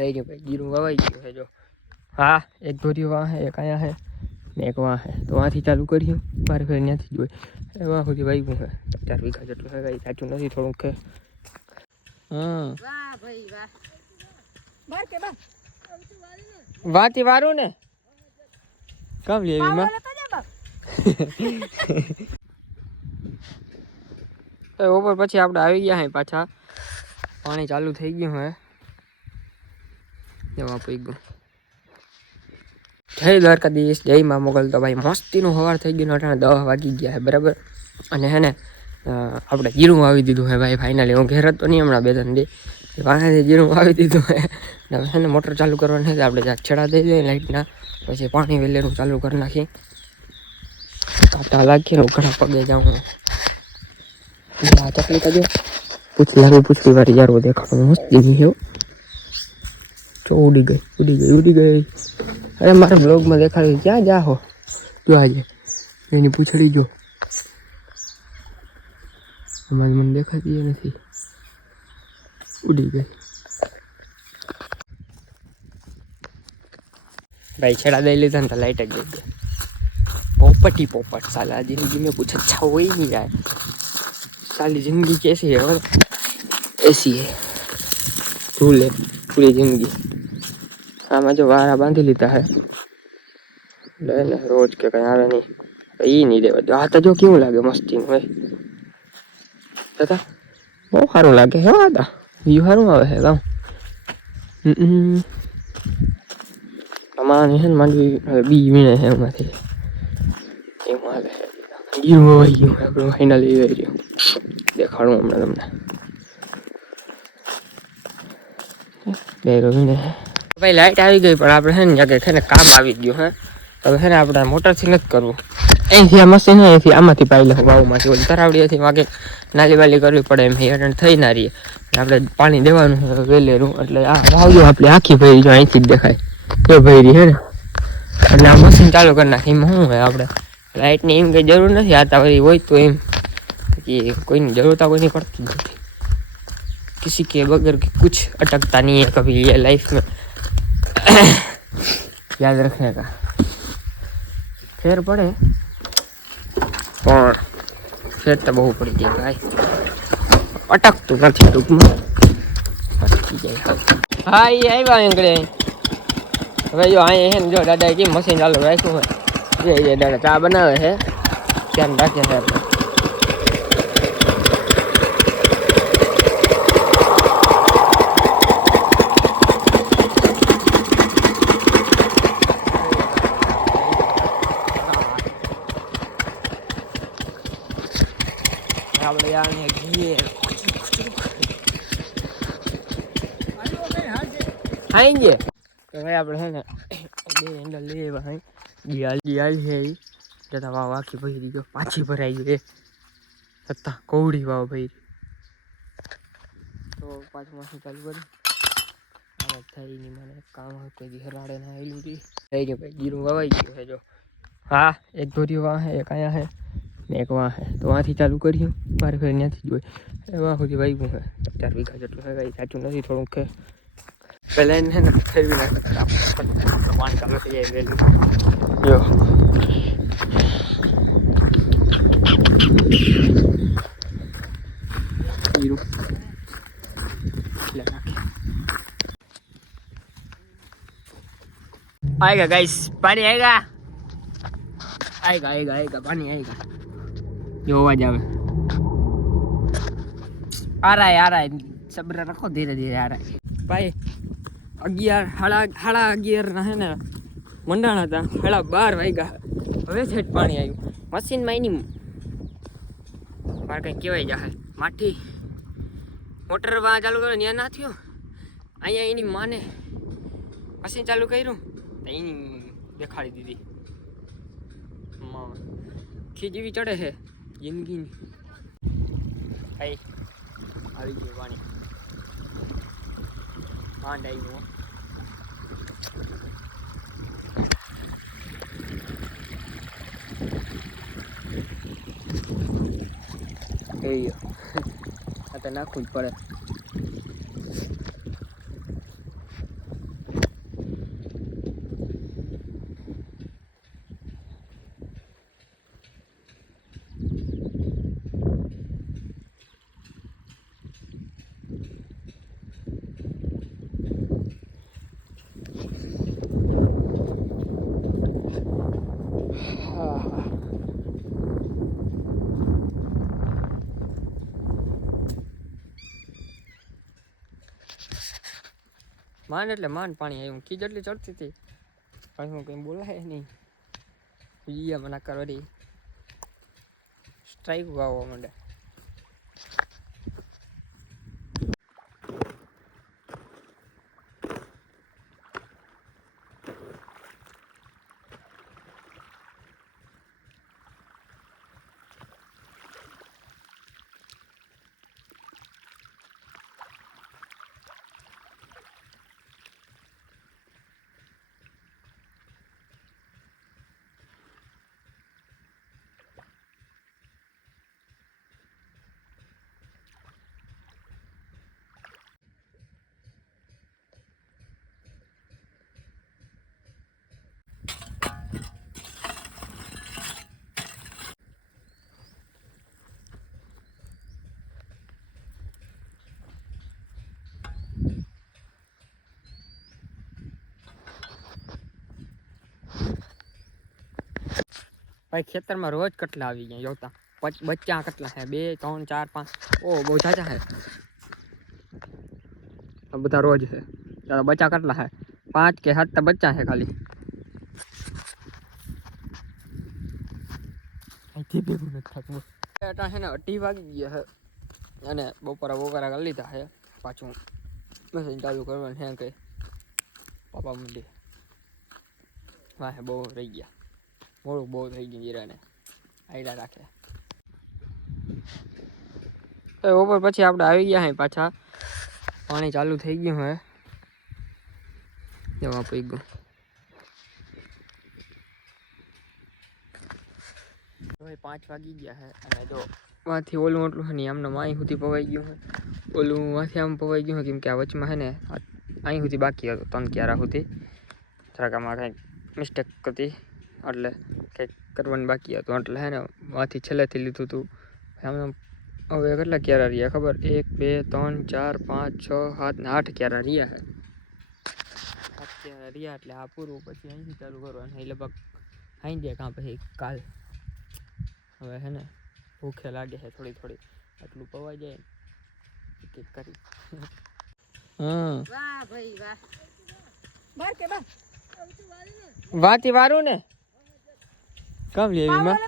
થઈ ગયું ભાઈ, જીરું વવાઈ ગયું છે જો. હા, એક ધોરીઓ વાં છે, એક અહીંયા છે ને એક વાં છે. તો વાંથી ચાલુ કર્યું, મારે ફેર ત્યાંથી જોઈ વાં સુધી વાગ્યું છે. 4 વીઘા જેટલું છે, કાંઈ સાચું નથી, થોડુંક છે. હા વાહ ભાઈ વાહ, બાર કે બા વાતી વારું ને કામ લેવી માં ઉપર પછી આપણે આવી ગયા હે પાછા. પાણી ચાલુ થઈ ગયું હે. જવા પી ગયું. જય દ્વારકાધીશ, જય મા મોગલ. તો ભાઈ મસ્તીનું સવાર થઈ ગયું, 10 વાગી ગયા છે બરાબર. અને હે ને આપણે જીરું વાવી દીધું હે ભાઈ ફાઇનલી. હું ઘેર તો નહીં હમણાં 2-3 દી પાસેથી જીરું વાવી દીધું હે. હવે છે ને મોટર ચાલુ કરવાની છે, આપણે જ્યાં છેડા દઈ દઈએ લાઇટના, પછી પાણી વેલેરું ચાલુ કરી નાખી. કાંટા લાગીને ઘણા પગે જાઉં. તકલીફ આજે પૂછડી વાળી યાર દેખાડું મસ્તી છે. તો ઉડી ગઈ. અરે મારે બ્લોગમાં દેખાડ્યું, ક્યાં જા હો જો આજે એની પૂછડી જો. અમારે મને દેખાતી નથી, ઉડી ગઈ. भाई छेड़ा दे लेता तो लाइट अग गई. पोपट ही पोपट, साला जिंदगी में कुछ अच्छा हो ही नहीं रहा है. साली जिंदगी कैसी है और ऐसी है, झूल है पूरी जिंदगी. आम जो वारा बांधी लीता है लेने रोज के कहीं आवे नहीं. ये नहीं देवा दो. आ जो क्यों लागे मस्ती में तथा बहुत सारू लागे है. आता यू सारू आवे है गाँव. અમારે છે ને માંડવી બી વીણે છે એમાંથી એમાં હાલે છે. જીરું વવાઈ ગયું આપણું ફાઇનલી વહી રહ્યું. દેખાડું હમણાં તમને. ડેરો વીણે ભાઈ લાઇટ આવી ગઈ, પણ આપણે છે ને જગ્યાએ છે ને કામ આવી ગયું. હે હવે છે ને આપણે મોટરથી નથી કરવું. અહીંથી આ મશીન હોય, અહીંથી આમાંથી પાઈ લે વાવમાંથી ઓલી તરાવડીએથી વાગે નાલી વાલી કરવી પડે. એમ હેરણ થઈ ના રહીએ. આપણે પાણી દેવાનું વેલેરું, એટલે આ વાવ્યું આપણે આખી ભરી જો અહીંથી જ દેખાય તો ભરી હે ને. એટલે આ મશીન ચાલુ કરી નાખી. એમાં શું હોય, આપણે લાઇટની એમ કંઈ જરૂર નથી. આ તાવરી હોય તો એમ કે કોઈની જરૂરત કોઈની પડતી નથી. किसी के बगैर के कुछ अटकता नहीं है कभी ये लाइफ में. याद रखने का. फेर पड़े પણ ફેર તો બહુ પડી જાય ભાઈ. અટકતું નથી ટૂંકમાં, અટકી જાય. હા એ આવ્યા એંગડે. હવે જો અહીંયા છે ને, જો દાદાએ કેમ મશીન ચાલુ રાખ્યું હોય. જે દાદા ચા બનાવે છે, ધ્યાન રાખીએ છે આપણે. આપણે યાર ઘીએ આઈએ તો ભાઈ આપણે છે ને 2 હેન્ડલ લઈ આવ્યા. ગિયાલ છે એ જતા વાવ આખી ભરી ગયો, પાછી ભરાઈ ગઈ છતાં કૌડી વાવ ભાઈ. તો પાછું મશીન ચાલુ કરી આવાજ થઈ નહીં. મને કામ હોય કોઈ દી હરાડે ના આવેલું થઈ ગયું ભાઈ. જીરું વવાઈ ગયું છે જો. હા, એક ધોરીઓ વાં છે, એક અહીંયા છે ને એક વાં છે. તો વાંથી ચાલુ કર્યું, મારે ફેર ત્યાંથી જોઈ વાં સુધી વાગ્યું છે. 4 વીઘા જેટલું છે, કાંઈ સાચું નથી, થોડુંક છે. પહેલાં એને છે ને ફેરવી નાખતા પાણી ચાલુ થઈ જાય વહેલું જો. જીરું आएगा गाइस, पानी आएगा पानी आएगा. जो आवाज आवे आ रहा है. सब्र रखो, धीरे धीरे आ रहा है भाई. 11 ના હે ને મંડાણા હતા, 12 વાગ્યા. હવે સેટ પાણી આવ્યું મશીનમાં. એની મારે કંઈ કહેવાય જાય માઠી મોટર ચાલુ કરો ત્યાં ના થયો. અહીંયા એની માને મશીન ચાલુ કર્યું, એની દેખાડી દીધી. ખીજવી ચડે છે જિંદગીની. ભાઈ આવી ગયું પાણી. માંડ આવ્યું. આ તો નાખવું જ પડે. માંડ એટલે માંડ પાણી આવ્યું. ખીજ એટલી ચડતી હતી પણ હું કંઈ બોલાય નહીં. બીજા મને કરવાની સ્ટ્રાઇક વાવવા માંડે. ભાઈ ખેતરમાં રોજ કટલા આવી ગયા જોતા. બચ્ચા કેટલા છે? 2 3 4 5. ઓ બહુ ઝાઝા છે. આ બધા રોજ છે. ત્યારે બચ્ચા કેટલા છે? 5 કે 7 બચ્ચા છે ખાલી. અહીંથી ભેગું નથી થતું. એટા છે ને 2 વાગી ગયા છે અને બપોરા કરી લીધા છે. પાછું મશીન ચાલુ કરવાનું છે કે પાપા મંડી વાહ બહુ રહી ગયા. મોડું બહુ થઈ ગયું જીરાને આયલા રાખે. બપોર પછી આપણે આવી ગયા હે પાછા. પાણી ચાલુ થઈ ગયું હે. જવા પડી ગયું. હવે 5 વાગી ગયા હે અને જો માંથી ઓલું એટલું છે ને આમને અહીં સુધી પવાઈ ગયું છે. ઓલું માંથી આમ પવાઈ ગયું કેમ કે આ વચમાં છે ને અહીં સુધી બાકી હતો 3 ક્યારા સુધી. જરાક આમાં કંઈક મિસ્ટેક હતી એટલે કંઈક કરવાનું બાકી હતું એટલે હે ને માંથી છેલ્લેથી લીધું હતું. આમ હવે કેટલા ક્યારા રહ્યા ખબર? 1 2 3 4 5 6 7 ને 8 ક્યારા રહ્યા છે. 8 ક્યારા રહ્યા એટલે આ પૂરું. પછી અહીંથી ચાલુ કરવાનું. એટલે લગભગ અહીં જાય કાં પછી કાલ. હવે હે ને ભૂખે લાગે છે થોડી આટલું પવાઈ જાય એક કરી. વાહ ભાઈ વાહ. બાર કે બા વાતી વારું ને કામ લેવી માં